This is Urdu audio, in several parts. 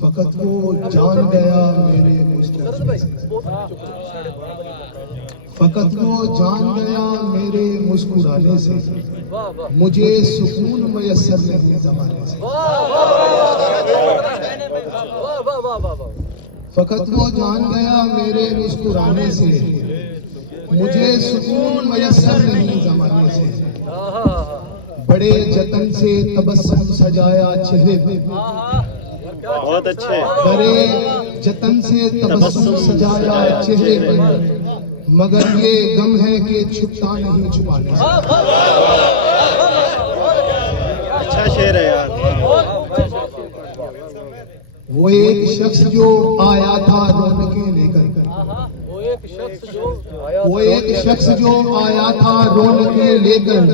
فقط وہ جان گیا میرے مسکرانے سے، فقط وہ جان گیا میرے مسکرانے سے، مجھے سکون میسر نہیں زمانے سے۔ فقط وہ جان گیا میرے مسکرانے سے، مجھے سکون میسر نہیں زمانے سے۔ بڑے جتن سے تبسم سجایا چہرے پہ، بہت اچھے، بڑے جتن سے تبسم سجایا چہرے پہ، مگر یہ غم ہے کہ چھپتا نہیں چھپانے سے۔ اچھا شعر ہے یار۔ وہ ایک شخص جو آیا تھا رونقیں لے کر، وہ ایک شخص جو آیا تھا رونقیں لے کر،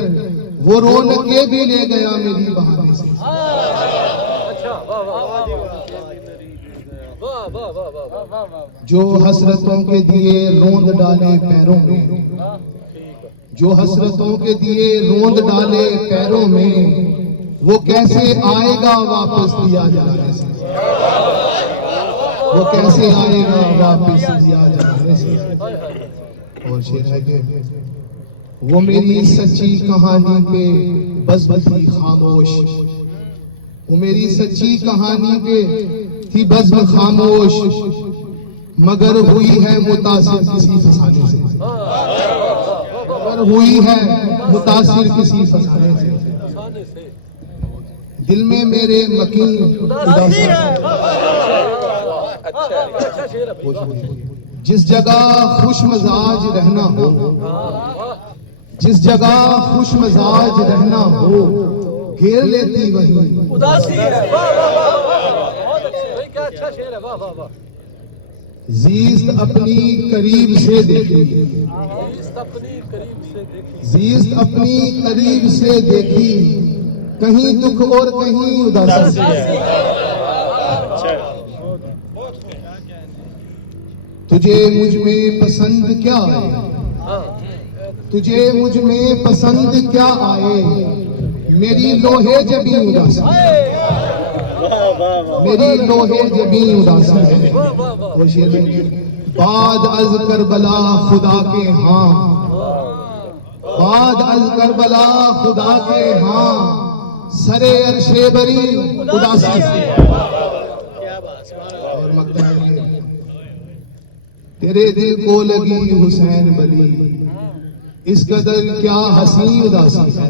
وہ رونقیں بھی لے گیا میری بہانے سے۔ جو حسرتوں کے دیے روند ڈالے پیروں میں، جو حسرتوں کے دیے روند ڈالے پیروں میں، وہ کیسے آئے گا واپس دیا جانے سے، وہ کیسے آئے گا واپس دیا جانے سے۔ اور شعر ہے کہ وہ میری سچی کہانی پہ بس تھی خاموش، وہ میری سچی کہانی پہ تھی بس خاموش، مگر ہوئی ہے متاثر کسی فسانے سے، مگر ہوئی ہے متاثر کسی فسانے سے۔ دل میں میرے مکین اداسی، جس جگہ خوش مزاج رہنا ہو، جس جگہ خوش مزاج رہنا ہو، گھیر لیتی وہی اداسی ہے۔ زیست اپنی قریب سے دیکھی، زیست اپنی قریب سے دیکھی، کہیں دکھ اور کہیں اداسی۔ تجھے مجھ میں پسند کیا آئے، تجھے مجھ میں پسند کیا آئے، میری لوہے جبیں اداسی، میری لوہے جبیں اداسی ہے۔ وہ شعر ہے بعد از کربلا خدا کے ہاں، بعد از کربلا خدا کے ہاں، سرے عرش بری اداسی سے۔ اور مقدم ہے تیرے دل کو لگی حسین بلی، اس قدر کیا حسین اداسی ہے۔